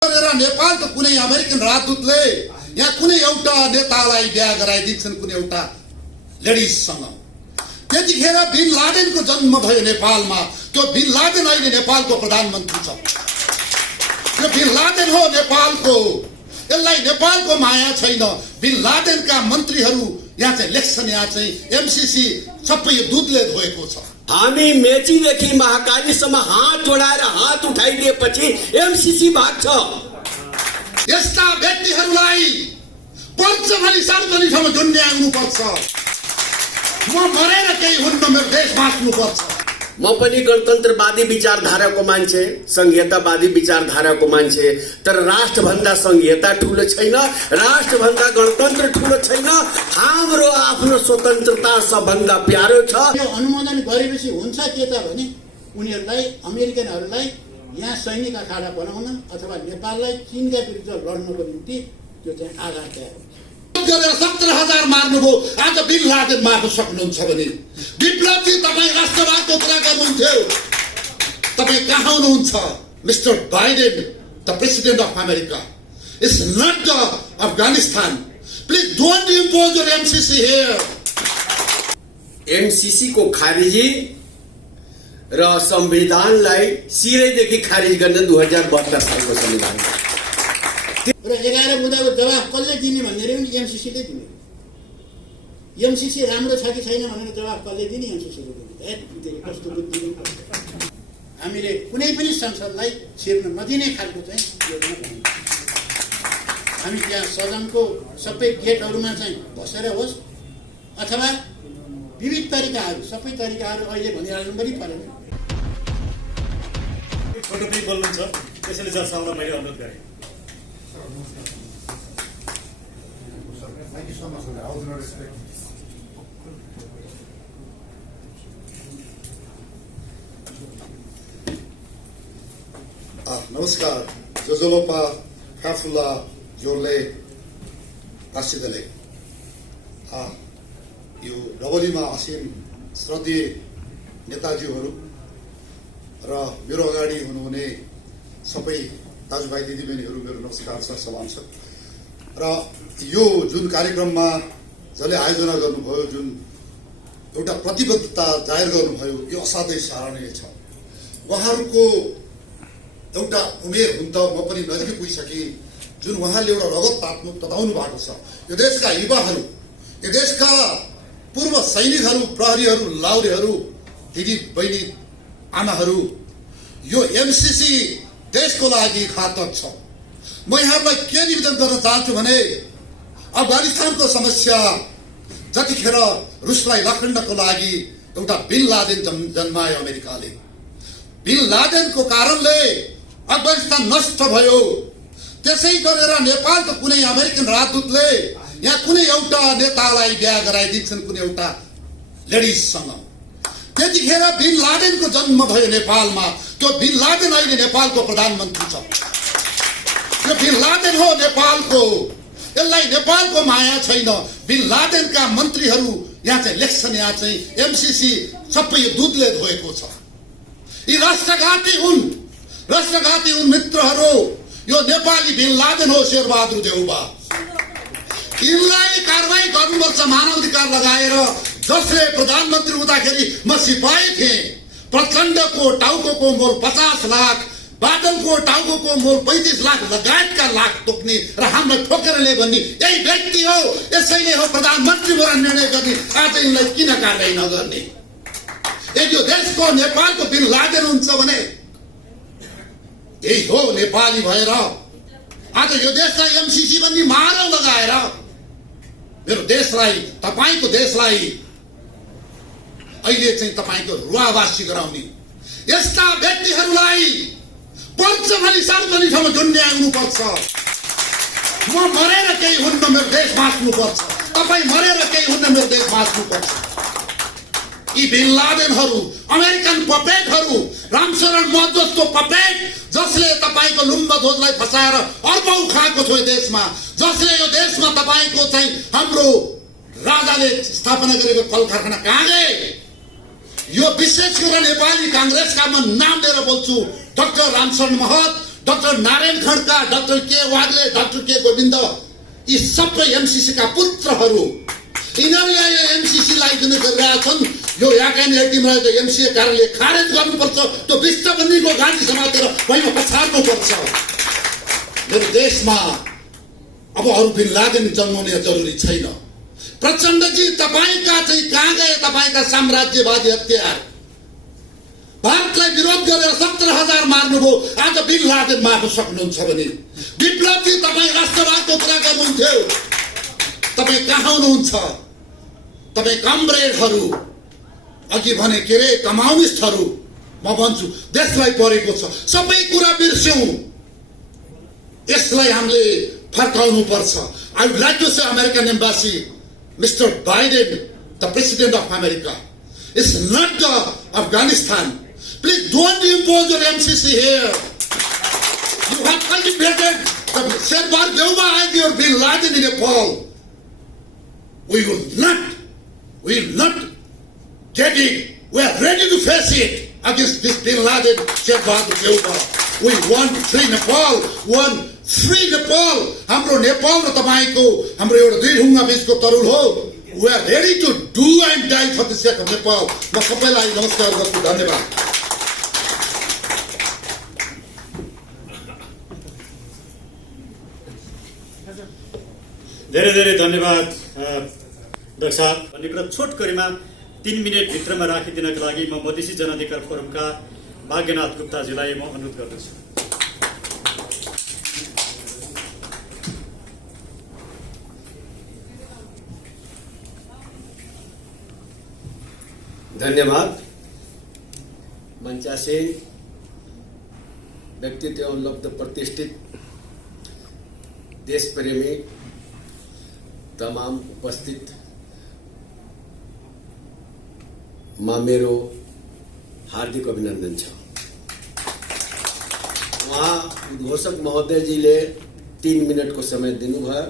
नेपालको कुनै अमेरिकन राजदूतले यहाँ कुनै एउटा नेतालाई बिहा गराइदिन्छन् कुनै एउटा लेडिजसँग। त्यतिखेर बिन लादेनको जन्म भयो नेपालमा। त्यो बिन लादेन अहिले नेपालको प्रधानमन्त्री छ। त्यो बिन लादेन हो नेपालको। यसलाई नेपालको माया छैन। बिन लादेनका मन्त्रीहरू यहाँ चाहिँ लेख्छन्, यहाँ चाहिँ एमसीसी सबै दूधले धोएको छ। हामी मेचीदेखि महाकालीसम्म हात जोडाएर हात उठाइदिएपछि एमसीसी भाग्छ। यस्ता व्यक्तिहरूलाई पर्छ भने सार्वजनिक ठाउँमा झुन्ड्याउनु पर्छ। म मरेर केही हुन्न, मेरो देश बाँच्नु पर्छ। म पनि गणतन्त्रवादी विचारधाराको मान्छे, संहितावादी विचारधाराको मान्छे, तर राष्ट्रभन्दा संहिता ठुलो छैन, राष्ट्रभन्दा गणतन्त्र ठुलो छैन। हाम्रो आफ्नो स्वतन्त्रता सबभन्दा प्यारो छ। यो अनुमोदन गरेपछि हुन्छ के त भने उनीहरूलाई अमेरिकनहरूलाई यहाँ सैनिक अखाडा बनाउन अथवा नेपाललाई चीनका विरुद्ध लड्नको निम्ति त्यो चाहिँ आधार तयार हुन्छ। 17,000 मार्नुभयो, आज बिन लादेन मार्न सक्नुहुन्छ भने विप्लवजी तपाईँ राष्ट्रवादको कुरा गर्नुहुन्थ्यो। तपाईँ कहाँ हुनुहुन्छ? Mister Biden, the president of America, it's not the Afghanistan. Please don't impose your MCC here. MCC को खारिजी र संविधानलाई सिरैदेखि खारिज गर्ने 2072 सालको संविधान र 11 मुद्दाको जवाफ कसले दिने भनेर पनि एमसीसीले दिने। एमसीसी राम्रो छ कि छैन भनेर जवाफ कसले दिने? एमसीसीले दिने। कस्तो बुद्धि। हामीले कुनै पनि संसदलाई छिर्न नदिने खालको चाहिँ योजना बनाउँछौँ। हामी त्यहाँ सदनको सबै गेटहरूमा चाहिँ बसेर होस् अथवा विविध तरिकाहरू, सबै तरिकाहरू अहिले भनिहाल्नु पनि परेन। फोटो पनि बोल्नुहुन्छ, त्यसैले जससँग मैले अनुरोध गरेँ। नमस्कार। जोजोलोपा फाफुला जोरले आसिदले यो डबलीमा असीम श्रद्धेय नेताजीहरू र मेरो अगाडि हुनुहुने सबै दाजुभाइ दिदीबहिनीहरू मेरो नमस्कार छ, सलाम छ। र यो जुन कार्यक्रममा जसले आयोजना गर्नुभयो, जुन एउटा प्रतिबद्धता जाहेर गर्नुभयो, यो असाध्यै सराहनीय छ। उहाँहरूको एउटा उमेर हुन त म पनि नजिकै पुगिसकेँ, जुन उहाँले एउटा रगत तताउनु भएको छ। यो देशका युवाहरू, यो देशका पूर्व सैनिकहरू, प्रहरीहरू, लाउरेहरू, दिदी बहिनी आमाहरू, यो एमसीसी देशको लागि घातक छ। म यहाँहरूलाई के निवेदन गर्न चाहन्छु भने अफगानिस्तानको समस्या जतिखेर रुसलाई लखण्डको लागि एउटा बिन लादेन जन्मायो अमेरिकाले। बिन लादेनको कारणले अफगानिस्तान नष्ट भयो। त्यसै गरेर नेपालको कुनै अमेरिकन राजदूतले यहाँ कुनै एउटा नेतालाई बिहा गराइदिन्छन् कुनै एउटा लेडिजसँग। त्यतिखेर बिन लादेनको जन्म भयो नेपालमा। त्यो बिन लादेन अहिले नेपालको प्रधानमन्त्री छ। त्यो बिन लादेन हो नेपालको। यसलाई नेपालको माया छैन। बिन लादेनका मन्त्रीहरू यहाँ चाहिँ लेख्छन्, यहाँ चाहिँ एमसीसी सबै दूधले धोएको छ। यी राष्ट्रघाती हुन्, राष्ट्रघाती हुन् मित्रहरू। यो नेपाली बिन लादेन हो, शेरबहादुर देउबा। यिनलाई कारवाही गर्नुपर्छ, मानवाधिकार लगाएर। जसले प्रधानमन्त्री हुँदाखेरि म सिपाही थिएँ। प्रचण्डको टाउको मोल 50 लाख, बादलको टाउको मोल 35 लाख लगायतका लाख तोक्ने र हामीलाई ठोकेर ल्याए भन्ने यही व्यक्ति हो। यसैले हो प्रधानमन्त्री भएर निर्णय गर्ने। आज यिनलाई किन कारवाही नगर्ने? यदि यो देशको नेपालको बिन लादेन हुन्छ भने यही हो नेपाली भएर आज यो देशलाई एमसीसी भन्ने मारो लगाएर मेरो देशलाई, तपाईँको देशलाई अहिले चाहिँ तपाईँको रुवावासी गराउने यस्ता व्यक्तिहरूलाई पर्छ भने सार्वजनिक ठाउँमा झुन्ड्याउनु पर्छ। म मरेर केही हुन्न, मेरो देश बाँच्नु पर्छ। तपाईँ मरेर केही हुन्न, मेरो देश बाँच्नु पर्छ। यी बिन लादेनहरू, अमेरिकन पपेटहरू, रामशरण महतोको पपेट, जसले तपाईँको लुम्ब ध्वजलाई फसाएर अर्बौं खाएको छ यो देशमा, जसले यो देशमा तपाईँको चाहिँ हाम्रो राजाले स्थापना गरेको कल कारखाना कहाँ गए? यो विशेष गरेर नेपाली कांग्रेसका म नाम लिएर बोल्छु। डाक्टर रामशरण महत, डाक्टर नारायण खड्का, डाक्टर के वाग्ले, डाक्टर के गोविन्द, यी सबै एमसीसीका पुत्रहरू, यिनीहरूले यो एमसीसीलाई जुन गरिरहेका छन्, यो याकाने टिमलाई त एमसीए कार्यालयले खारेज गर्नुपर्छ, त्यो विश्वबन्दीको गाडी समातेर भैमा पछार्नुपर्छ। मेरो देशमा अब अरू बिन लादेन जन्माउने जरुरी छैन। प्रचण्डजी, तपाईका चाहिँ कहाँ गए? तपाईका साम्राज्यवादी हतियार भारतलाई विरोध गरेर 17,000 मार्नुभयो। आज बिन लादेन मार्न सक्नुहुन्छ भने विप्लवजी, तपाईँ राष्ट्रवादको कुरा गर्नुहुन्थ्यो, तपाईँ कहाँ हुनुहुन्छ? तपाईँ कमरेडहरू, अघि भने के अरे कम्युनिस्टहरू, म भन्छु देशलाई परेको छ, सबै कुरा बिर्स्यौं। यसलाई हामीले फर्काउनु पर्छ। I would like to say American embassy, Mr. Biden, the President of America, is not the Afghanistan. Please don't impose your MCC here. You have cultivated the Sherbar Geuba and your Bin Laden in Nepal. We will not get it. We are ready to face it against this Bin Laden, Sherbar Geuba. We want free Nepal, free Nepal. हाम्रो नेपाल र तपाईको हाम्रो एउटा दुई ढुङ्गा बीचको तरुल हो। We are ready to do and die for the sake of Nepal. म सबैलाई नमस्कार गर्छु, धन्यवाद। धेरै धेरै धन्यवाद डाक्टर साहब। भन्ने कुरा छोटकरीमा 3 मिनेट भित्रमा राखिदिनका लागि म मधेसी जनअधिकार फोरमका भाग्यनाथ गुप्ताजीलाई म अनुरोध गर्दछु। धन्यवाद। मंचासीन व्यक्तित्व एवं लब्ध प्रतिष्ठित देश प्रेमी तमाम उपस्थित मा मेरो हार्दिक अभिनन्दन छ। वहाँ उद्घोषक महोदयजीले 3 मिनटको समय दिनुभयो।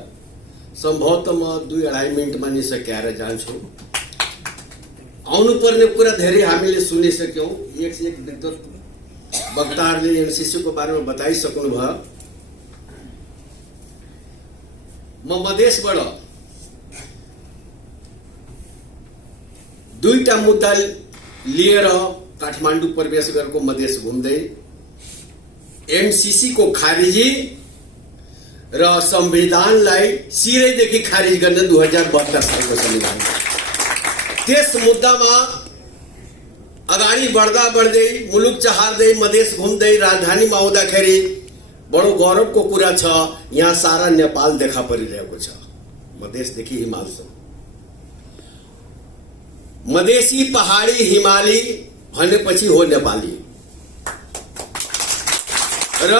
सम्भवतः म 2-2.5 मिनटमा नै सकेर जान्छु। आउनुपर्ने कुरा धेरै हामीले सुनिसक्यौं। एक से एक विद्वत वक्ताहरूले एमसीसी को बारेमा बताइसक्नुभयो। म मधेसबाट दुईटा मुद्दा लिएर काठमाडौँ प्रवेश गरेको मधेस घुम्दै एमसीसी को खारिजी र संविधानलाई सिरैदेखि खारिज गर्ने 2072 सालको संविधान, त्यस मुद्दामा अगाडि बढ्दै मुलुक चहार्दै मधेस घुम्दै राजधानीमा आउँदाखेरि बडो गौरवको कुरा छ। यहाँ सारा नेपाल देखा परिरहेको छ, मधेसदेखि हिमालसम्म। मधेसी, पहाडी, हिमाली भनेपछि हो नेपाली। र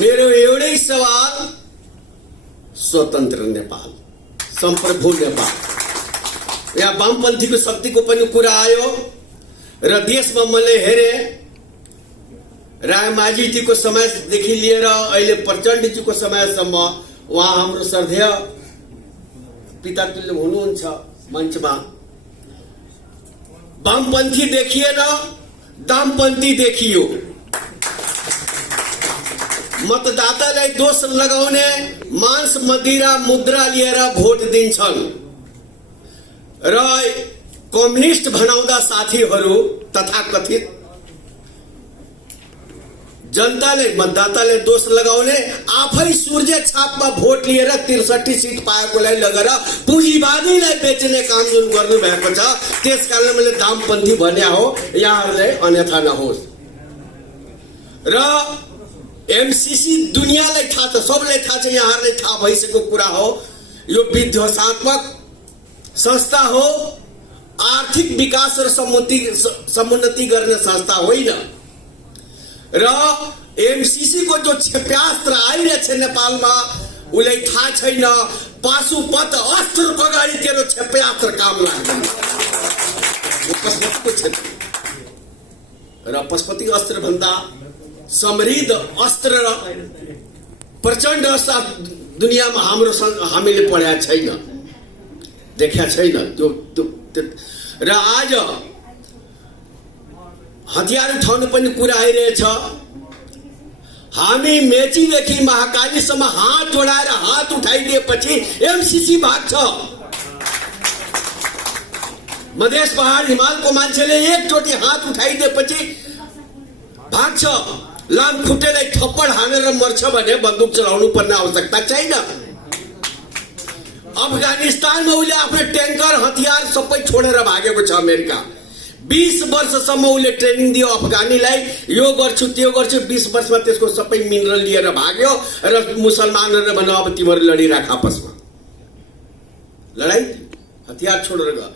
मेरो एउटै सवाल, स्वतन्त्र नेपाल, सम्प्रभु नेपाल। यहाँ वामपन्थीको शक्तिको पनि कुरा आयो र देशमा मैले हेरे रायमाझीजीको समयदेखि लिएर अहिले प्रचण्डजीको समयसम्म उहाँ हाम्रो श्रद्धेय पितातुल्य हुनुहुन्छ मञ्चमा। वामपन्थी देखिएन, दामपन्थी देखियो। मतदातालाई दोष लगाउने, मांस मदिरा मुद्रा लिएर भोट दिन्छन् र कम्युनिस्ट भनाउँदा साथीहरू तथाकथित जनताले, मतदाताले दोष लगाउने, आफै सूर्य छापमा भोट लिएर 63 सीट पाएकोलाई लगेर पुँजीवादीलाई बेच्ने काम जुन गर्नु भएको छ, त्यसकारण मैले दामपन्थी भन्या हो। यहाँहरूले अन्यथा नहोस्। र एमसीसी दुनियाँलाई थाहा छ, सबैलाई थाहा छ, यहाँहरूलाई थाहा भइसकेको कुरा हो। यो विध्वंसात्मक संस्था हो, आर्थिक विकास र समुन्नति गर्ने संस्था होइन। र एमसीसी को जो क्षेप्यास्त्र आइरहेछ नेपालमा, उसलाई थाहा छैन पाशुपत अस्त्र अगाडि तेरो क्षेप्यास्त्र काम लाग्दैन। पशुपतिको क्षेत्र र पशुपति अस्त्र भन्दा समृद्ध अस्त्र र प्रचण्ड अस्त्र दुनियाँमा हामीले पढ्या छैन, देखा छैन। र आज हतियार उठाउनु पनि कुरा आइरहेछ। हामी मेचीदेखि महाकालीसम्म हात जोडाएर हात उठाइदिएपछि एमसीसी भाग्छ। मधेस पहाड हिमालको मान्छेले एकचोटि हात उठाइदिएपछि भाग्छ। लामखुट्टेलाई थप्पड हानेर मर्छ भने बन्दुक चलाउनु पर्ने आवश्यकता छैन। अफगानिस्तानमा उसले आफ्नो ट्याङ्कर हतियार सबै छोडेर भागेको छ अमेरिका। 20 वर्षसम्म उसले ट्रेनिङ दियो अफगानीलाई, यो गर्छु त्यो गर्छु। 20 वर्षमा त्यसको सबै मिनरल लिएर भाग्यो र मुसलमानहरूले भन्यो अब तिमीहरू लडिराख आपसमा। लडाई हतियार छोडेर गयो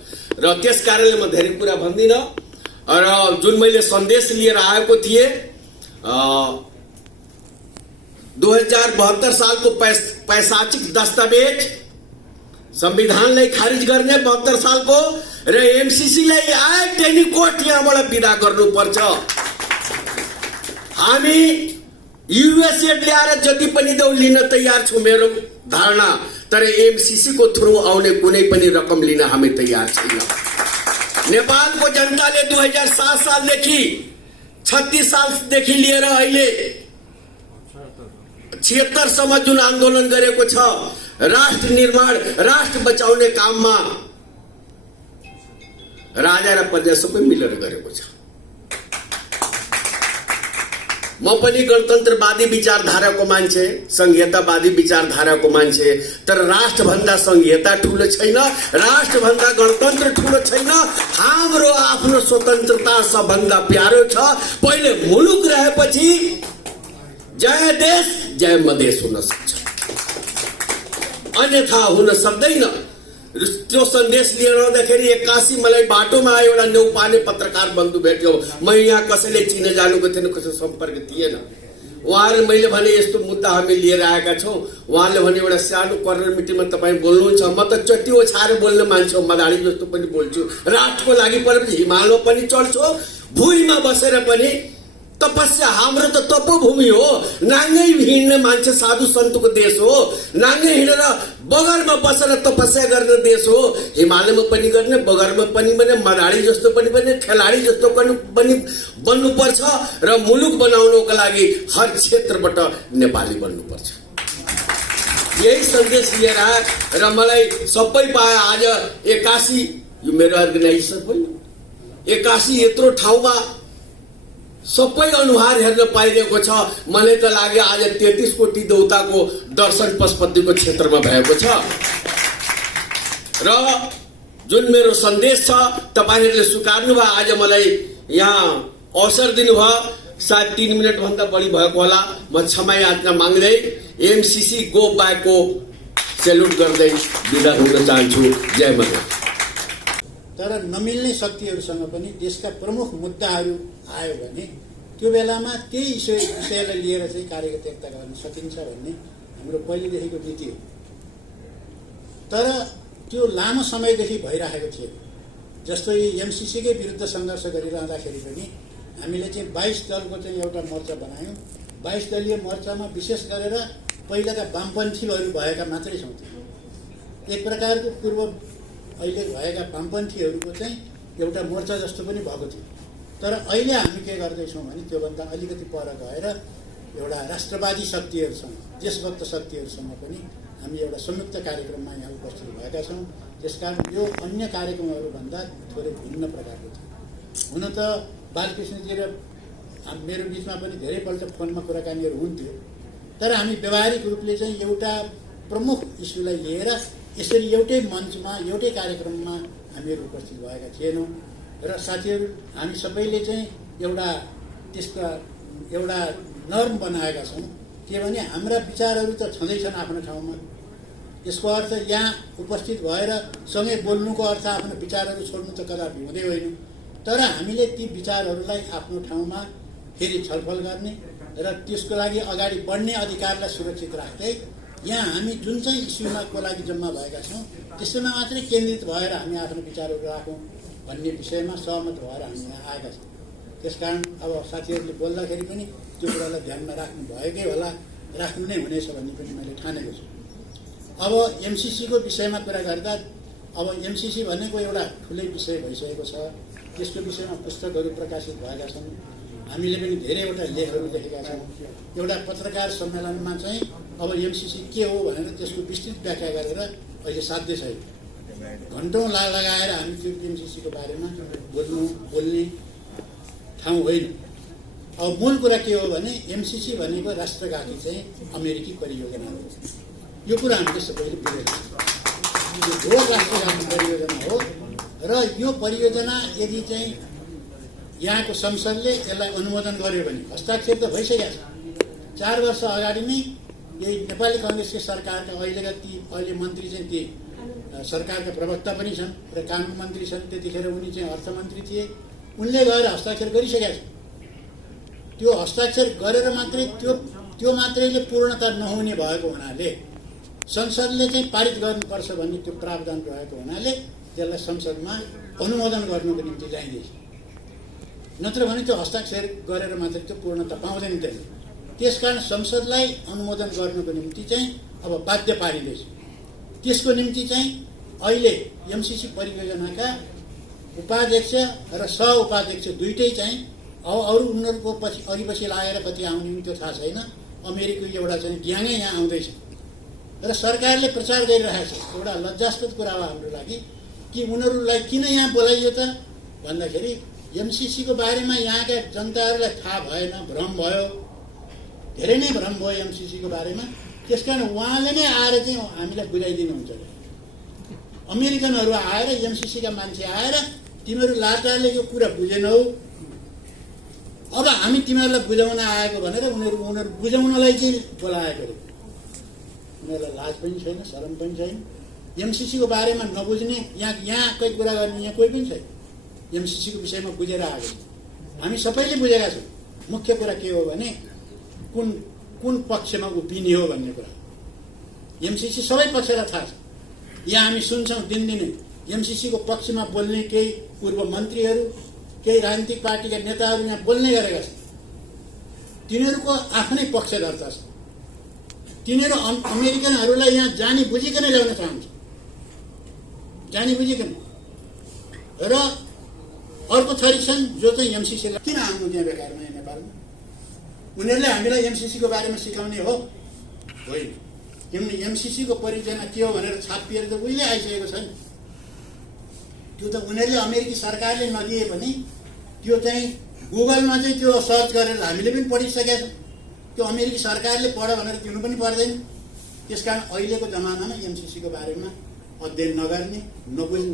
र त्यस कारणले म धेरै कुरा भन्दिनँ। र जुन मैले सन्देश लिएर आएको थिएँ 2072 सालको पैशाचिक दस्तावेज संविधानलाई खारिज गर्ने 72 सालको र एमसीसीलाई आइटेनी कोर्ट यहाँबाट विदा गर्नुपर्छ। हामी युएसए ल्याएर जति पनि देऊ लिन तयार छौँ मेरो धारणा, तर एमसीसी को थ्रु आउने कुनै पनि रकम लिन हामी तयार छैन। नेपालको जनताले 2007 सालदेखि 36 सालदेखि लिएर अहिले 76 सम्म जुन आन्दोलन गरेको छ राष्ट्र निर्माण राष्ट्र बचाउने काममा राजा र प्रजा सबै मिलेर गरेको छ। म पनि गणतन्त्रवादी विचारधाराको मान्छे, संघीयतावादी विचारधाराको मान्छे, तर राष्ट्रभन्दा संघीयता ठुलो छैन, राष्ट्रभन्दा गणतन्त्र ठुलो छैन। हाम्रो आफ्नो स्वतन्त्रता सबभन्दा प्यारो छ। पहिले मुलुक रहेपछि जय देश जय मधेस हुन सक्छ, अन्यथा हुन सक्दैन। त्यो सन्देश लिएर आउँदाखेरि 81 मलाई बाटोमा एउटा न्यौपाने पत्रकार बन्धु भेट्यो। म यहाँ कसैले चिने जानुको थिएन, कसै सम्पर्क थिएन। उहाँले मैले भने यस्तो मुद्दा हामी लिएर आएका छौँ। उहाँले भने एउटा सानो कर्नर मिटिङमा तपाईँ बोल्नुहुन्छ। म त चट्टी ओछाएर बोल्ने मान्छे हो, मदारी जस्तो पनि बोल्छु। राष्ट्रको लागि परेपछि हिमालमा पनि चढ्छु, भुइँमा बसेर पनि तपस्या। हाम्रो त तपोभूमि हो, नाङ्गै हिँड्ने मान्छे साधु सन्तको देश हो, नाङ्गै हिँडेर बगरमा बसेर तपस्या गर्ने देश हो। हिमालयमा पनि गर्ने, बगरमा पनि बने, मदारी जस्तो पनि बने, खेलाडी जस्तो पनि बन्नुपर्छ र मुलुक बनाउनको लागि हर क्षेत्रबाट नेपाली बन्नुपर्छ। यही सन्देश लिएर र मलाई सबै पाए। आज 81 यो मेरो अर्गनाइजेसन होइन, 81 यत्रो ठाउँमा सबै अनुहार हेर्न पाइरहेको छ। मलाई त लाग्यो आज 33 कोटी देउताको दर्शन पशुपतिको क्षेत्रमा भएको छ। र जुन मेरो सन्देश छ तपाईहरूले स्वीकार्नु भयो। आज मलाई यहाँ अवसर दिनुभयो, सायद 3 मिनट भन्दा बढी भएको होला। म क्षमा याचना माग्दै एमसीसी गो ब्याकको सेल्युट गर्दै बिदा हुन चाहन्छु। जय मधेस। तर नमिल्ने शक्तिहरूसँग पनि देशका प्रमुख मुद्दाहरू आयो भने त्यो बेलामा त्यही विषयलाई लिएर चाहिँ कार्यकर्ता गर्न सकिन्छ भन्ने हाम्रो पहिलेदेखिको नीति हो। तर त्यो लामो समयदेखि भइरहेको थियो। जस्तो एमसीसीकै विरुद्ध सङ्घर्ष गरिरहँदाखेरि पनि हामीले चाहिँ 22 दलको चाहिँ एउटा मोर्चा बनायौँ। 22 दलीय मोर्चामा विशेष गरेर पहिलाका वामपन्थीहरू भएका मात्रै छौँ। एक प्रकारको पूर्व अहिले भएका वामपन्थीहरूको चाहिँ एउटा मोर्चा जस्तो पनि भएको थियो। तर अहिले हामी के गर्दैछौँ भने त्योभन्दा अलिकति पर गएर एउटा राष्ट्रवादी शक्तिहरूसँग, देशभक्त शक्तिहरूसँग पनि हामी एउटा संयुक्त कार्यक्रममा यहाँ उपस्थित भएका छौँ। त्यसकारण यो अन्य कार्यक्रमहरूभन्दा थोरै भिन्न प्रकारको थियो। हुन त बालकृष्णजी र मेरो बिचमा पनि धेरैपल्ट फोनमा कुराकानीहरू हुन्थ्यो, तर हामी व्यावहारिक रूपले चाहिँ एउटा प्रमुख इस्युलाई लिएर यसरी एउटै मञ्चमा एउटै कार्यक्रममा हामीहरू उपस्थित भएका थिएनौँ। र साथीहरू हामी सबैले चाहिँ त्यसका एउटा नर्म बनाएका छौँ के भने हाम्रा विचारहरू त छँदैछन् आफ्नो ठाउँमा। यसको अर्थ यहाँ उपस्थित भएर सँगै बोल्नुको अर्थ आफ्नो विचारहरू छोड्नु त कदापि हुँदै होइन। तर हामीले ती विचारहरूलाई आफ्नो ठाउँमा फेरि छलफल गर्ने र त्यसको लागि अगाडि बढ्ने अधिकारलाई सुरक्षित राख्दै यहाँ हामी जुन चाहिँ इस्युमा को लागि जम्मा भएका छौँ त्यसैमा मात्रै केन्द्रित भएर हामी आफ्नो विचारहरू राखौँ भन्ने विषयमा सहमत भएर हामी यहाँ आएका छौँ। त्यसकारण अब साथीहरूले बोल्दाखेरि पनि त्यो कुरालाई ध्यानमा राख्नु भएकै होला, राख्नु नै हुनेछ भन्ने पनि मैले ठानेको छु। अब एमसीसीको विषयमा कुरा गर्दा अब एमसीसी भनेको एउटा ठुलै विषय भइसकेको छ। त्यसको विषयमा पुस्तकहरू प्रकाशित भएका छन्। हामीले पनि धेरैवटा लेखहरू लेखेका छौँ। एउटा पत्रकार सम्मेलनमा चाहिँ अब एमसिसी के हो भनेर त्यसको विस्तृत व्याख्या गरेर अहिले साध्य छैन। घन्टौँ लगाएर हामी त्यो एमसिसीको बारेमा बोल्ने ठाउँ होइन। अब मूल कुरा के हो भने एमसिसी भनेको राष्ट्रघाती चाहिँ अमेरिकी परियोजना हो। यो कुरा हामीले सबैले बुझेका छौँ। यो राष्ट्रघाती परियोजना हो र यो परियोजना यदि चाहिँ यहाँको संसदले यसलाई अनुमोदन गर्यो भने हस्ताक्षर त भइसकेका छ। 4 वर्ष अगाडि नै यही नेपाली कङ्ग्रेसको सरकारका अहिले मन्त्री चाहिँ ती सरकारका प्रवक्ता पनि छन् र कानुन मन्त्री छन्। त्यतिखेर उनी चाहिँ अर्थमन्त्री थिए। उनले गएर हस्ताक्षर गरिसकेका छन्। त्यो हस्ताक्षर गरेर मात्रै त्यो मात्रैले पूर्णता नहुने भएको हुनाले संसदले चाहिँ पारित गर्नुपर्छ भन्ने त्यो प्रावधान रहेको हुनाले त्यसलाई संसदमा अनुमोदन गर्नुको निम्ति ल्याइदिएछ। नत्र भने त्यो हस्ताक्षर गरेर मात्रै त्यो पूर्णता पाउँदैन त्यसले। त्यसकारण संसदलाई अनुमोदन गर्नुको निम्ति चाहिँ अब बाध्य पारिँदैछ। त्यसको निम्ति चाहिँ अहिले एमसिसी परियोजनाका उपाध्यक्ष र सहउपाध्यक्ष दुइटै चाहिँ अब अरू उनीहरूको अघिपछि लागेर कति आउने त्यो थाहा छैन। अमेरिकी एउटा चाहिँ ग्याङै यहाँ आउँदैछ र सरकारले प्रचार गरिरहेको छ। एउटा लज्जास्पद कुरा हो हाम्रो लागि कि उनीहरूलाई किन यहाँ बोलाइयो त भन्दाखेरि एमसिसीको बारेमा यहाँका जनताहरूलाई थाहा भएन, भ्रम भयो, धेरै नै भ्रम भयो एमसिसीको बारेमा। त्यसकारण उहाँले नै आएर चाहिँ हामीलाई बुझाइदिनुहुन्छ। अमेरिकनहरू आएर एमसिसीका मान्छे आएर तिमीहरू लाटारले यो कुरा बुझेनौ, अब हामी तिमीहरूलाई बुझाउन आएको भनेर उनीहरू बुझाउनलाई चाहिँ बोलाएको अरे। उनीहरूलाई लाज पनि छैन, शरम पनि छैन। एमसिसीको बारेमा नबुझ्ने यहाँकै कुरा गर्ने यहाँ कोही पनि छैन। एमसिसीको विषयमा बुझेर आएको हामी सबैले बुझेका छौँ। मुख्य कुरा के हो भने कुन पक्षमा उभिने हो भन्ने कुरा। एमसिसी सबै पक्षलाई थाहा छ। यहाँ हामी सुन्छौँ दिनदिनै एमसिसीको पक्षमा बोल्ने केही पूर्व मन्त्रीहरू, केही राजनीतिक पार्टीका नेताहरू यहाँ बोल्ने गरेका छन्। तिनीहरूको आफ्नै पक्षधर्ता छ। तिनीहरू अमेरिकनहरूलाई यहाँ जानी बुझिकन ल्याउन चाहन्छ, जानी बुझिकन। र अर्को थरी छन् जो चाहिँ एमसिसीलाई किन आउनु त्यहाँ बेकारमा यहाँ नेपालमा? उनीहरूले हामीलाई एमसिसीको बारेमा सिकाउने हो होइन। किनभने एमसिसीको परियोजना के हो भनेर छापिएर त उहिले आइसकेको छ नि। त्यो त उनीहरूले अमेरिकी सरकारले नदिए पनि त्यो चाहिँ गुगलमा चाहिँ त्यो सर्च गरेर हामीले पनि पढिसकेका छौँ। त्यो अमेरिकी सरकारले पढ भनेर दिनु पनि पर्दैन। त्यसकारण अहिलेको जमानामा एमसिसीको बारेमा अध्ययन नगर्ने,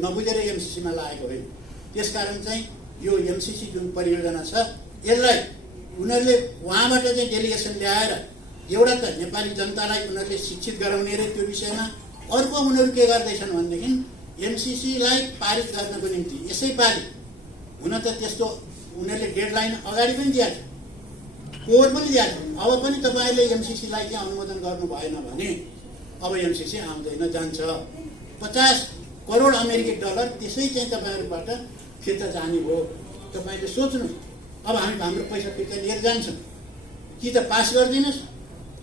नबुझेर एमसिसीमा लागेको होइन। त्यसकारण चाहिँ यो एमसिसी जुन परियोजना छ यसलाई उनीहरूले उहाँबाट चाहिँ डेलिगेसन ल्याएर एउटा त नेपाली जनतालाई उनीहरूले शिक्षित गराउने रे त्यो विषयमा। अर्को उनीहरू के गर्दैछन् भनेदेखि एमसिसीलाई पारित गर्नको निम्ति यसै पारि हुन त त्यस्तो उनीहरूले डेडलाइन अगाडि पनि दिएको छ, कोर पनि दिएको छ। अब पनि तपाईँले एमसिसीलाई चाहिँ अनुमोदन गर्नु भएन भने अब एमसिसी आउँदैन, जान्छ। 50 करोड अमेरिकी डलर त्यसै चाहिँ तपाईँहरूबाट फिर्ता जाने हो। तपाईँले सोच्नु, अब हामी हाम्रो पैसा फिर्ता लिएर जान्छौँ कि त पास गरिदिनुहोस्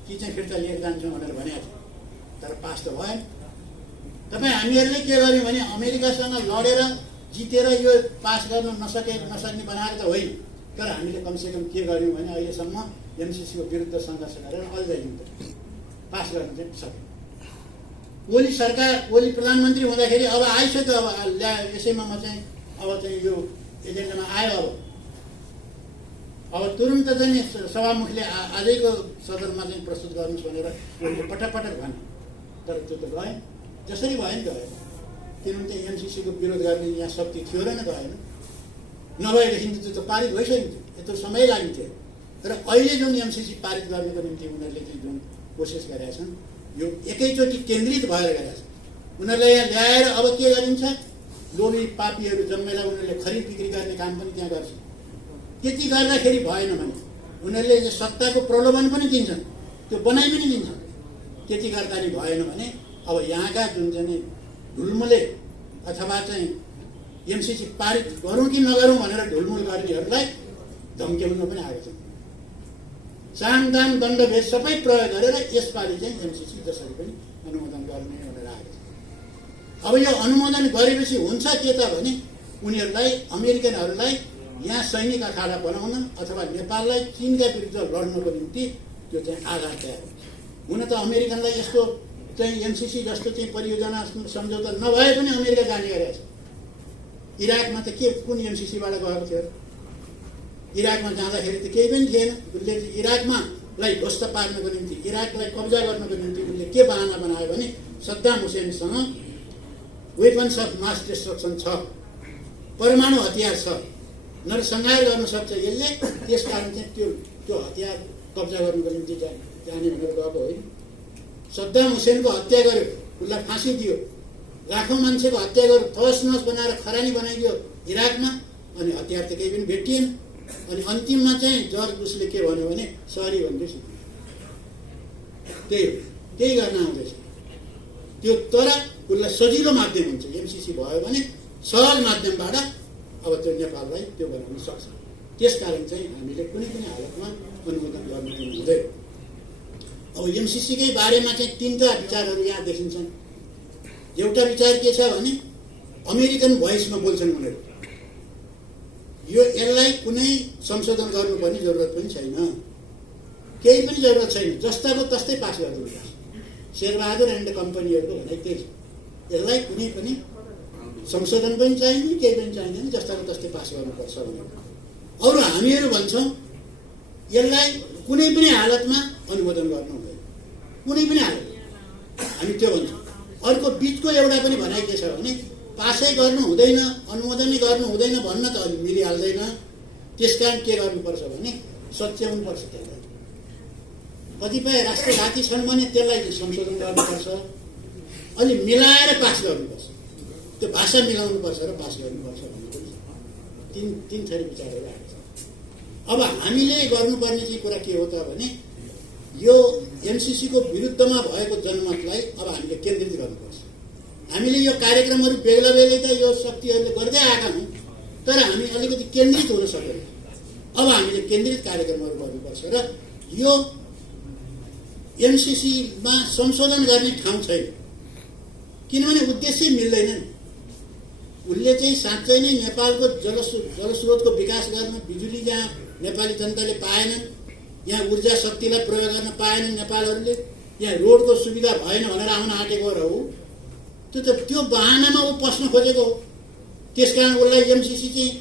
कि चाहिँ फिर्ता लिएर जान्छौँ भनेर भनेको थियो। तर पास त भएन। हामीहरूले के गर्यौँ भने अमेरिकासँग लडेर जितेर यो पास गर्न नसक्ने बनाएर त होइन। तर हामीले कमसेकम के गर्यौँ भने अहिलेसम्म एमसिसीको विरुद्ध सङ्घर्ष गरेर अल्झाइदिउँ त पास गर्न चाहिँ सक्यौँ। ओली प्रधानमन्त्री हुँदाखेरि अब आइसक्यो, अब यसैमा म चाहिँ अब चाहिँ यो एजेन्डामा आयो। अब तुरुन्त चाहिँ सभामुखले आजैको सदनमा चाहिँ प्रस्तुत गर्नुहोस् भनेर उनले पटक भने। तर त्यो त गएन, जसरी भयो नि गएन। किनभने चाहिँ एमसिसीको विरोध गर्ने यहाँ शक्ति थियो र न गएन। नभएदेखि त्यो त पारित भइसकिन्थ्यो, यत्रो समय लाग्थ्यो। र अहिले जुन एमसिसी पारित गर्नको निम्ति उनीहरूले चाहिँ जुन कोसिस गरेका छन् यो एकैचोटि केन्द्रित भएर गरेका छन्। उनीहरूले यहाँ ल्याएर अब के गरिन्छ, लोभी पापीहरू जम्मेलाई उनीहरूले खरिद बिक्री गर्ने काम पनि त्यहाँ गर्छन्। त्यति गर्दाखेरि भएन भने उनीहरूले सत्ताको प्रलोभन पनि दिन्छन्, त्यो बनाइ पनि दिन्छन्। त्यति गर्दा नि भएन भने अब यहाँका जुन चाहिँ ढुलमुले अथवा चाहिँ एमसिसी पारित गरौँ कि नगरौँ भनेर ढुलमुल गर्नेहरूलाई धम्क्याउन पनि आएको छ। सामदाम दण्डभेद सबै प्रयोग गरेर यसपालि चाहिँ एमसिसी जसरी पनि अनुमोदन गर्ने भनेर आएको छ। अब यो अनुमोदन गरेपछि हुन्छ के त भने उनीहरूलाई अमेरिकनहरूलाई यहाँ सैनिक अखाडा बनाउन अथवा नेपाललाई चीनका विरुद्ध लड्नको निम्ति त्यो चाहिँ आधार तयार हुन्छ। हुन त अमेरिकनलाई यस्तो चाहिँ एमसिसी जस्तो चाहिँ परियोजना सम्झौता नभए पनि अमेरिका जाने गरेको छ। इराकमा त के कुन एमसिसीबाट गएको थियो? इराकमा जाँदाखेरि त केही पनि थिएन। उसले इराकमा लाई ध्वस्त पार्नको निम्ति, इराकलाई कब्जा गर्नको निम्ति उसले के बहाना बनायो भने सद्दाम हुसेनसँग वेपन्स अफ मास डिस्ट्रक्सन छ, परमाणु हतियार छ, नरसंहार गर्न सक्छ यसले, त्यसकारण चाहिँ त्यो हतियार कब्जा गर्नको निम्ति जाने भनेर गएको होइन। सद्दाम हुसेनको हत्या गर्यो, उसलाई फाँसी दियो, लाखौँ मान्छेको हत्या गर्यो, तहस नहस बनाएर खरानी बनाइदियो इराकमा, अनि हतियार त केही पनि भेटिएन। अनि अन्तिममा चाहिँ जर्ज बुसले के भन्यो भने सरी भन्दैछ, त्यही गर्न आउँदैछ त्यो। तर उसलाई सजिलो माध्यम हुन्छ, एमसिसी भयो भने सहज माध्यमबाट अब त्यो नेपाललाई त्यो बनाउन सक्छ। त्यसकारण चाहिँ हामीले कुनै पनि हालतमा अनुमोदन गर्न हुँदैन। अब एमसिसीकै बारेमा चाहिँ 3टा विचारहरू यहाँ देखिन्छन्। एउटा विचार के छ भने अमेरिकन भोइसमा बोल्छन् उनीहरू, यसलाई कुनै संशोधन गर्नुपर्ने जरुरत पनि छैन, केही पनि जरुरत छैन, जस्ताको तस्तै पास गरिदिनुपर्छ। शेरबहादुर एन्ड कम्पनीहरूको भनाइ त्यही छ, यसलाई कुनै पनि संशोधन पनि चाहिँदैन, केही पनि चाहिँदैन, जस्ताको तस्तै पास गर्नुपर्छ भनेर। अरू हामीहरू भन्छौँ यसलाई कुनै पनि हालतमा अनुमोदन गर्नु हुँदैन, कुनै पनि हालतमा, हामी त्यो भन्छौँ। अर्को बिचको एउटा पनि भनाइ के छ भने पासै गर्नु हुँदैन, अनुमोदनै गर्नु हुँदैन भन्न त अलि मिलिहाल्दैन। त्यसकारण के गर्नुपर्छ भने सच्याउनुपर्छ त्यसलाई। कतिपय राष्ट्रघाती छन् भने त्यसलाई संशोधन गर्नुपर्छ, अलि मिलाएर पास गर्नुपर्छ, त्यो भाषा मिलाउनुपर्छ र पास गर्नुपर्छ भन्ने पनि तीन थरी विचारहरू आएको छ। अब हामीले गर्नुपर्ने चाहिँ कुरा के हो त भने यो एमसिसीको विरुद्धमा भएको जनमतलाई अब हामीले केन्द्रित गर्नुपर्छ। हामीले यो कार्यक्रमहरू बेग्ला बेग्लै त यो शक्तिहरूले गर्दै आएका हौँ, तर हामी अलिकति केन्द्रित हुन सक्यौँ। अब हामीले केन्द्रित कार्यक्रमहरू गर्नुपर्छ र यो एमसिसीमा संशोधन गर्ने ठाउँ छैन, किनभने उद्देश्य मिल्दैन नि। उसले चाहिँ साँच्चै नै नेपालको जलस्रोतको विकास गर्न, बिजुली जहाँ नेपाली जनताले पाएनन्, यहाँ ऊर्जा शक्तिलाई प्रयोग गर्न पाएनन् नेपालहरूले, यहाँ रोडको सुविधा भएन भनेर आउन आँटेको र हो, त्यो बहानामा ऊ पस्न खोजेको हो। त्यसकारण उसलाई एमसिसी चाहिँ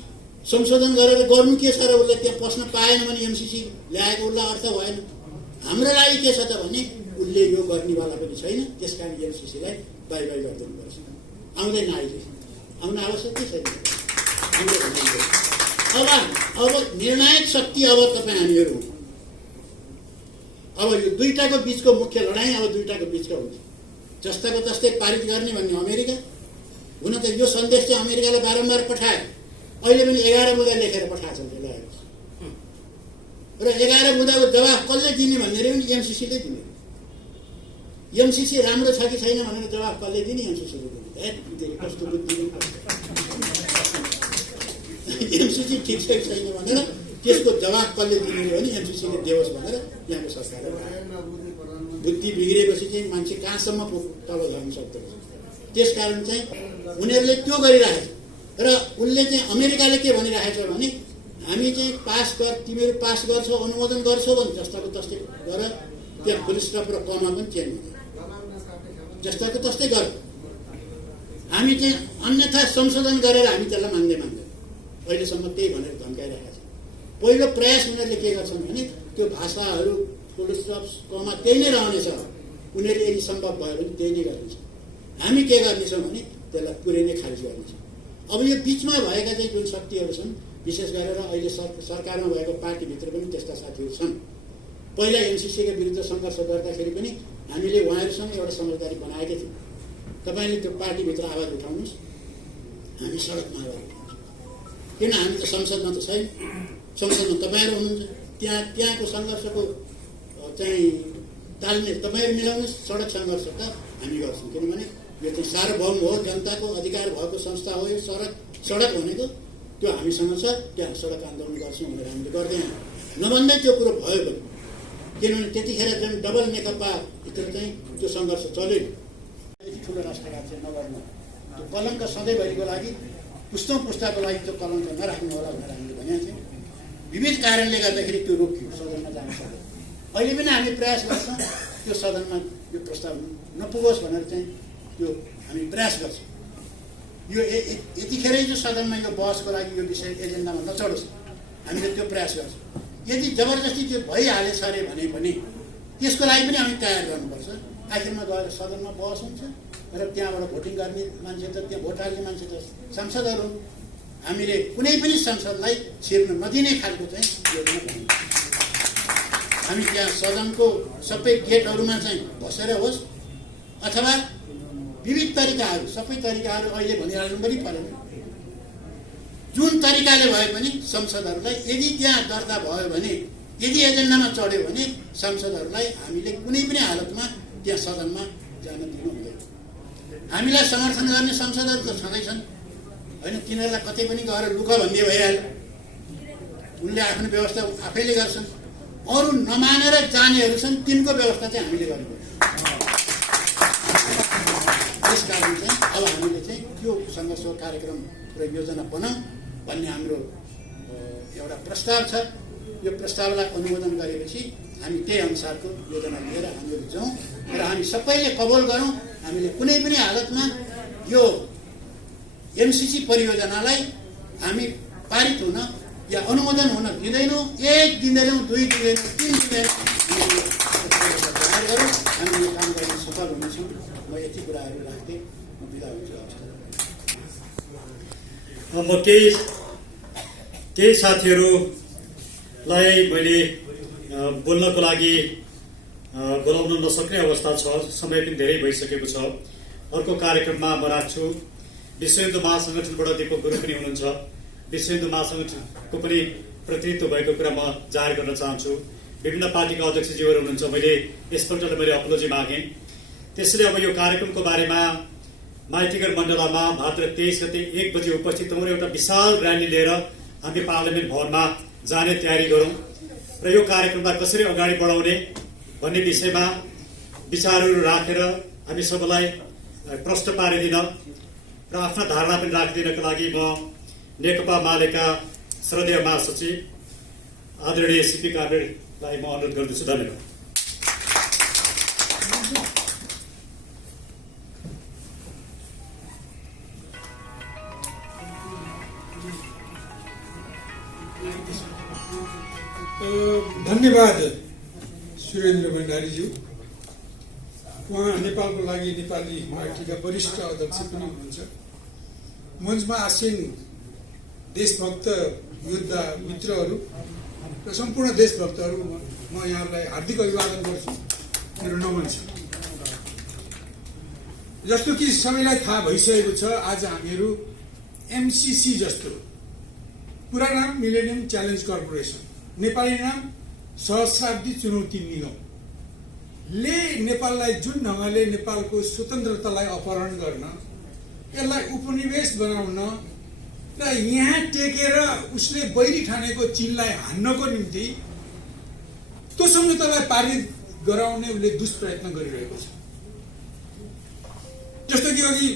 संशोधन गरेर गर्नु के छ र उसले त्यहाँ पस्न पाएन भने एमसिसी ल्याएको उसलाई अर्थ भएन। हाम्रो लागि के छ त भने उसले यो गर्नेवाला पनि छैन, त्यसकारण एमसिसीलाई बाई गरिदिनुपर्छ। आउँदैन, अहिले आउन आवश्यक छैन। अब निर्णायक शक्ति अब तपाईँ हामीहरू हौँ। अब यो दुईटाको बिचको मुख्य लडाइँ अब दुईटाको बिचको हुन्छ। जस्ताको तस्तै पारित गर्ने भन्ने अमेरिका। हुन त यो सन्देश चाहिँ अमेरिकाले बारम्बार पठायो, अहिले पनि 11 बुँदा लेखेर पठाएको छ त्यसलाई। र 11 बुँदाको जवाफ कसले दिने भन्ने पनि एमसिसीले दिने। एमसिसी राम्रो छ कि छैन भनेर जवाफ कसले दिने? एमसिसीले दिने। कस्तो बुद्धि, एमसिसी ठिक छ कि छैन भनेर त्यसको जवाफ कसले दिने भने एमसिसीले देओस् भनेर यहाँको सरकारले बुद्धि बिग्रिएपछि चाहिँ मान्छे कहाँसम्म तल झर्न सक्दैन। त्यसकारण चाहिँ उनीहरूले त्यो गरिरहेको छ। र उसले चाहिँ अमेरिकाले के भनिरहेको छ भने हामी चाहिँ तिमीहरू पास गर्छौ, अनुमोदन गर्छौ भने जस्ताको तस्तै गर, त्यहाँ फुल स्टप र कमा पनि चेन्ज हुँदैन, जस्ताको तस्तै गर। हामी चाहिँ अन्यथा संशोधन गरेर हामी त्यसलाई मान्दैन। अहिलेसम्म त्यही भनेर धम्काइरहेका छन्। पहिलो प्रयास उनीहरूले के गर्छन् भने त्यो भाषाहरू फुल स्टप कमा त्यही नै रहनेछ, उनीहरूले यदि सम्भव भयो भने त्यही नै गर्नेछ। हामी के गर्नेछौँ भने त्यसलाई पुरै नै खारिज गर्नेछौँ। अब यो बिचमा भएका चाहिँ जुन शक्तिहरू छन्, विशेष गरेर अहिले सरकारमा भएको पार्टीभित्र पनि त्यस्ता साथीहरू छन्। पहिला एमसिसीका विरुद्ध सङ्घर्ष गर्दाखेरि पनि हामीले उहाँहरूसँग एउटा समझदारी बनाएकै थियौँ। तपाईँले त्यो पार्टीभित्र आवाज उठाउनुहोस्, हामी सडकमा आवाज उठाउँछौँ। किन हामी त संसदमा त छैन, संसदमा तपाईँहरू हुनुहुन्छ, त्यहाँको सङ्घर्षको चाहिँ तालमेल तपाईँहरू मिलाउनुहोस्, सडक सङ्घर्ष त हामी गर्छौँ। किनभने यो चाहिँ सार्वभौम हो, जनताको अधिकार भएको संस्था हो। यो सडक भनेको त्यो हामीसँग छ, त्यहाँ सडक आन्दोलन गर्छौँ भनेर हामीले गर्दैन नभन्दै त्यो कुरो भयो पनि। किनभने त्यतिखेर जुन डबल नेकपाभित्र चाहिँ त्यो सङ्घर्ष चल्यो। यति ठुलो राष्ट्रघात चाहिँ नगर्नु, त्यो कलङ्क सधैँभरिको लागि, पुस्तौँ पुस्ताको लागि त्यो कलङ्क नराख्नु होला भनेर हामीले भनेको थियौँ। विविध कारणले गर्दाखेरि त्यो रोकियो, सदनमा जान सक्यो। अहिले पनि हामी प्रयास गर्छौँ त्यो सदनमा यो प्रस्ताव नपुगोस् भनेर चाहिँ त्यो हामी प्रयास गर्छौँ। यो यतिखेरै जो सदनमा यो बहसको लागि यो विषय एजेन्डामा नचढोस् हामीले त्यो प्रयास गर्छौँ। यदि जबरजस्ती त्यो भइहालेछ अरे भने पनि त्यसको लागि पनि हामी तयार गर्नुपर्छ। आखिरमा गएर सदनमा बहस हुन्छ र त्यहाँबाट भोटिङ गर्ने मान्छे त त्यहाँ भोट हाल्ने मान्छे त सांसदहरू हुन्। हामीले कुनै पनि संसदलाई छिर्न नदिने खालको चाहिँ योजना बनाउँछौँ। हामी त्यहाँ सदनको सबै गेटहरूमा चाहिँ बसेर होस् अथवा विविध तरिकाहरू, सबै तरिकाहरू अहिले भनिहाल्नु पनि परेन। जुन तरिकाले भए पनि संसदहरूलाई यदि त्यहाँ दर्ता भयो भने, यदि एजेन्डामा चढ्यो भने सांसदहरूलाई हामीले कुनै पनि हालतमा त्यहाँ सदनमा जान दिनु हुँदैन। हामीलाई समर्थन गर्ने संसदहरू त छँदैछन् होइन, तिनीहरूलाई कतै पनि गएर लुक भन्ने भइहाल्यो। उनले आफ्नो व्यवस्था आफैले गर्छन्। अरू नमानेर जानेहरू छन्, तिनको व्यवस्था चाहिँ हामीले गर्नुपर्छ। त्यस कारण चाहिँ अब हामीले चाहिँ त्यो सङ्घर्षको कार्यक्रम र योजना बनाऊँ भन्ने हाम्रो एउटा प्रस्ताव छ। यो प्रस्तावलाई अनुमोदन गरेपछि हामी त्यही अनुसारको योजना लिएर हामीहरू जाउँ र हामी सबैले कबुल गरौँ। हामीले कुनै पनि हालतमा यो एमसिसी परियोजनालाई हामी पारित हुन या अनुमोदन हुन दिँदैनौँ। 1 दिँदैनौँ, 2 दिँदैनौँ, 3 दिँदैनौँ। तयार गरौँ, हामी यो काम गर्न सफल हुनेछौँ। म यति कुराहरू राख्दै म बिदा हुन्छु। म केही साथीहरूलाई मैले बोल्नको लागि बोलाउन नसक्ने अवस्था छ। समय पनि धेरै भइसकेको छ। अर्को कार्यक्रममा म राख्छु। विश्व हिन्दू महासङ्गठनबाट दीपक गुरुङ पनि हुनुहुन्छ। विश्व हिन्दू महासङ्गठनको पनि प्रतिनिधित्व भएको कुरा म जाहेर गर्न चाहन्छु। विभिन्न पार्टीका अध्यक्षज्यूहरू हुनुहुन्छ। मैले यसपल्ट मैले अपोलोजी मागेँ। त्यसैले अब यो कार्यक्रमको बारेमा माइतीगढ मण्डलामा भाद्र 23 गते 1 बजे उपस्थित हौँ र एउटा विशाल र्याली लिएर हामी पार्लियामेन्ट भवनमा जाने तयारी गरौँ र यो कार्यक्रमलाई कसरी अगाडि बढाउने भन्ने विषयमा विचारहरू राखेर हामी सबैलाई प्रश्न पारिदिन र आफ्ना धारणा पनि राखिदिनका लागि म नेकपा मालेका श्रद्धेय महासचिव आदरणीय सीपी कामरेडलाई म अनुरोध गर्दछु। धन्यवाद। धन्यवाद सुरेन्द्र भण्डारीज्यू। उहाँ नेपालको लागि नेपाली पार्टीका वरिष्ठ अध्यक्ष पनि हुनुहुन्छ। मञ्चमा आसीन देशभक्त योद्धा मित्रहरू र सम्पूर्ण देशभक्तहरू, म यहाँलाई हार्दिक अभिवादन गर्छु। मेरो नमन छ। जस्तो कि सबैलाई थाहा भइसकेको छ, आज हामीहरू एमसिसी जस्तो, पुरा नाम मिलेनियम च्यालेन्ज कर्पोरेसन, नेपाली नाम सहस्राब्दी चुनौती निगम ले नेपाललाई जुन ढङ्गले नेपालको स्वतन्त्रतालाई अपहरण गर्न, यसलाई उपनिवेश बनाउन र यहाँ टेकेर उसले बैरी ठानेको चीनलाई हान्नको निम्ति त्यो सम्झौतालाई पारित गराउने उसले दुष्प्रयत्न गरिरहेको छ। जस्तो कि अघि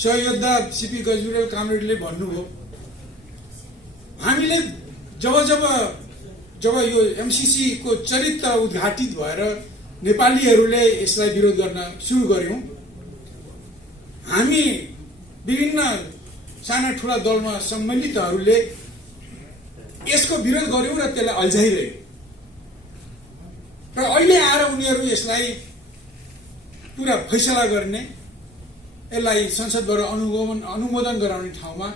सहयोद्धा सीपी गजबुरेल कामरेडले भन्नुभयो, हामीले जब यो एमसिसी को चरित्र उद्घाटित भएर नेपालीहरूले यसलाई विरोध गर्न सुरु गर्यौं, हामी विभिन्न साना ठुला दलमा सम्मिलितहरूले यसको विरोध गर्यौं र त्यसलाई अल्झाइरह्यौं र अहिले आएर उनीहरू यसलाई पूरा फैसला गर्ने, यसलाई संसदबाट अनुमोदन गराउने ठाउँमा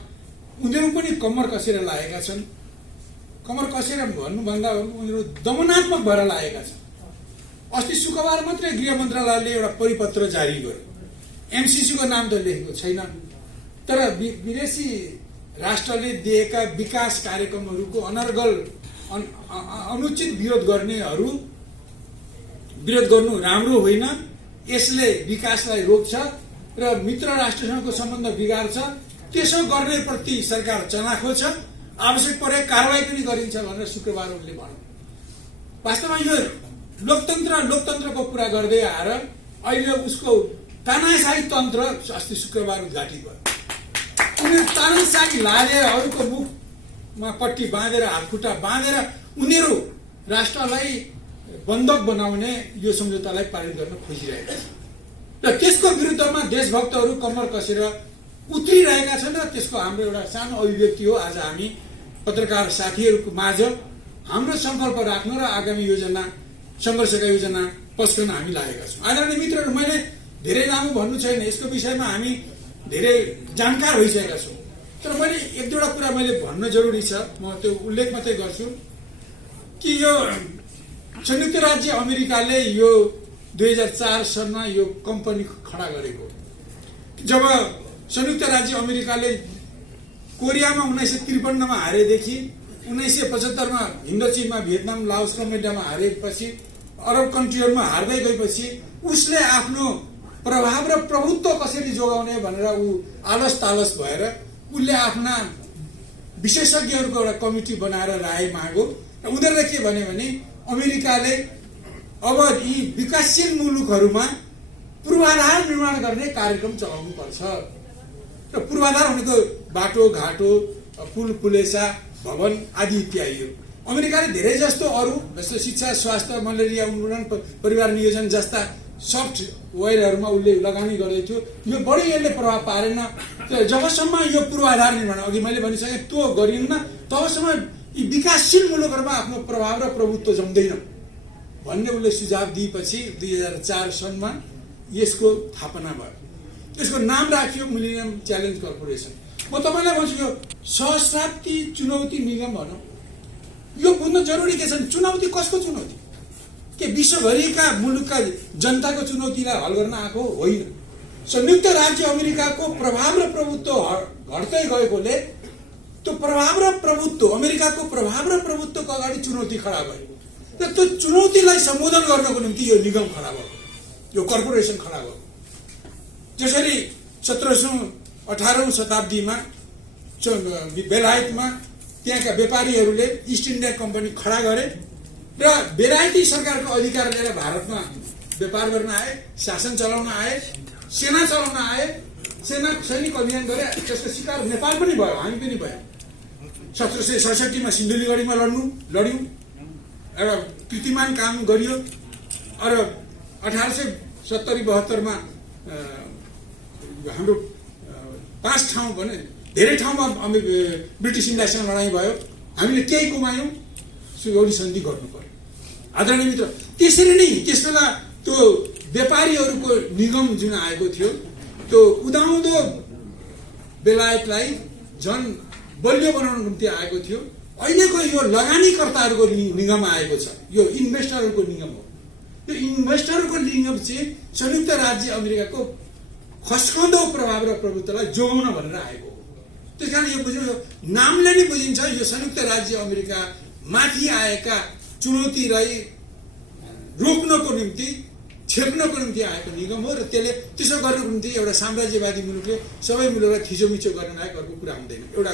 उनीहरू पनि कम्मर कसेर लागेका छन्। कमर कसेर भन्नुभन्दा उनीहरू दमनात्मक भएर लागेका छन्। अस्ति शुक्रबार मात्रै गृह मन्त्रालयले एउटा परिपत्र जारी गर्यो। एमसिसी को नाम त लेखेको छैन, तर विदेशी राष्ट्रले दिएका विकास कार्यक्रमहरूको अनर्गल अनुचित विरोध गर्नु राम्रो होइन। यसले विकासलाई रोक्छ र मित्र राष्ट्रसँगको सम्बन्ध बिगार्छ। त्यसो गर्ने प्रति सरकार चनाखो छ। आवश्यक परे कारवाही पनि गरिन्छ भनेर शुक्रबार उनले भन्यो। वास्तवमा यो लोकतन्त्रको कुरा गर्दै आएर अहिले उसको तानाशाही तन्त्र अस्ति शुक्रबार उद्घाटित भयो। उनीहरू तानाशाही लाले अरूको मुख मा पट्टी बाँधेर हातखुट्टा बाँधेर उनीहरू राष्ट्रलाई बन्धक बनाउने यो सम्झौतालाई पारित गर्न खोजिरहेका छन् र त्यसको विरुद्धमा देशभक्तहरू कम्मर कसेर उत्रिरहेका छन् र त्यसको हाम्रो एउटा सानो अभिव्यक्ति हो। आज हामी पत्रकार साथीहरूको माझ हाम्रो संकल्प राख्नु र आगामी योजना सङ्घर्षका योजना पस्कन हामी लागेका छौँ। आदरणीय मित्रहरू, मैले धेरै लामो भन्नु छैन, यसको विषयमा हामी धेरै जानकार भइसकेका छौँ, तर मैले एक दुईवटा कुरा मैले भन्न जरुरी छ। म त्यो उल्लेख मात्रै गर्छु कि यो संयुक्त राज्य अमेरिकाले यो 2004 सालमा यो कम्पनी खडा गरेको, जब संयुक्त राज्य अमेरिकाले कोरियामा 1953 मा हारेदेखि 1975 मा हिन्दोचीनमा, भियतनाम, लाओस, कम्बोडियामा हारेपछि, अरब कन्ट्रीहरूमा हार्दै गएपछि उसले आफ्नो प्रभाव र प्रभुत्व कसरी जोगाउने भनेर ऊ आलस तालस भएर उसले आफ्ना विशेषज्ञहरूको एउटा कमिटी बनाएर राय माग्यो र उनीहरूले के भन्यो भने अमेरिकाले अब यी विकासशील मुलुकहरूमा पूर्वाधार निर्माण गर्ने कार्यक्रम चलाउनु पर्छ र पूर्वाधार भनेको बाटो घाटो, पुल पुलेसा, भवन आदि इत्यादिहरू। अमेरिकाले धेरै जस्तो अरू जस्तो शिक्षा, स्वास्थ्य, मलेरिया उन्मूलन, परिवार नियोजन जस्ता सफ्टवेयरहरूमा उसले लगानी गर्दै थियो। यो बढी यसले प्रभाव पारेन। जबसम्म यो पूर्वाधार निर्माण अघि मैले भनिसकेँ त्यो गरिन्न तबसम्म यी विकासशील मुलुकहरूमा आफ्नो प्रभाव र प्रभुत्व जम्दैन भन्ने उसले सुझाव दिएपछि 2004 सनमा यसको स्थापना भयो। यसको नाम राखियो मिलेनियम च्यालेन्ज कर्पोरेसन। म तपाईँलाई भन्छु यो सहस्राब्दी चुनौती निगम भनौँ, यो बुझ्न जरुरी के छ? चुनौती कसको चुनौती? के विश्वभरिका मुलुकका जनताको चुनौतीलाई हल गर्न आएको होइन। संयुक्त राज्य अमेरिकाको प्रभाव र प्रभुत्व घट्दै गएकोले त्यो प्रभाव र प्रभुत्व, अमेरिकाको प्रभाव र प्रभुत्वको अगाडि चुनौती खडा भयो र त्यो चुनौतीलाई सम्बोधन गर्नको निम्ति यो निगम खडा भयो, यो कर्पोरेसन खडा भयो। जसरी 1718औं शताब्दीमा बेलायतमा त्यहाँका व्यापारीहरूले इस्ट इन्डिया कम्पनी खडा गरे र बेलायती सरकारको अधिकार लिएर भारतमा व्यापार गर्न आए, शासन चलाउन आए, सेना चलाउन आए, सैनिक अभियान गरे। त्यसको शिकार नेपाल पनि भयो, हामी पनि भयो। 1767 मा सिन्धुलीगढीमा लड्यौं, एउटा कीर्तिमान काम गरियो। र 1870-72 मा हाम्रो 5 ठाउँ भने धेरै ठाउँमा ब्रिटिस इन्डियासँग लडाईँ भयो, हामीले केही गुमायौं, सुगौली सन्धि गर्नु पर्यो। आदरणीय मित्र, त्यसरी नै त्यसबेला त्यो व्यापारीहरूको निगम जुन आएको थियो त्यो उदाउँदो बेलायतलाई झन बलियो बनाउनको निम्ति आएको थियो। अहिलेको यो लगानीकर्ताहरूको निगम आएको छ, यो इन्भेस्टरहरूको निगम हो। यो इन्भेस्टरहरूको निगम चाहिँ संयुक्त राज्य अमेरिकाको खस्कँदो प्रभाव र प्रभुत्वलाई जोगाउन भनेर आएको हो। त्यसकारण यो बुझ्नु, नामले नै बुझिन्छ यो संयुक्त राज्य अमेरिका माथि आएका चुनौतीलाई रोक्नको निम्ति, छेक्नको निम्ति आएको निगम हो। र त्यसले त्यसो गर्नको निम्ति एउटा साम्राज्यवादी मुलुकले सबै मुलुकलाई थिचोमिचो गर्न लायक अर्को कुरा हुँदैन। एउटा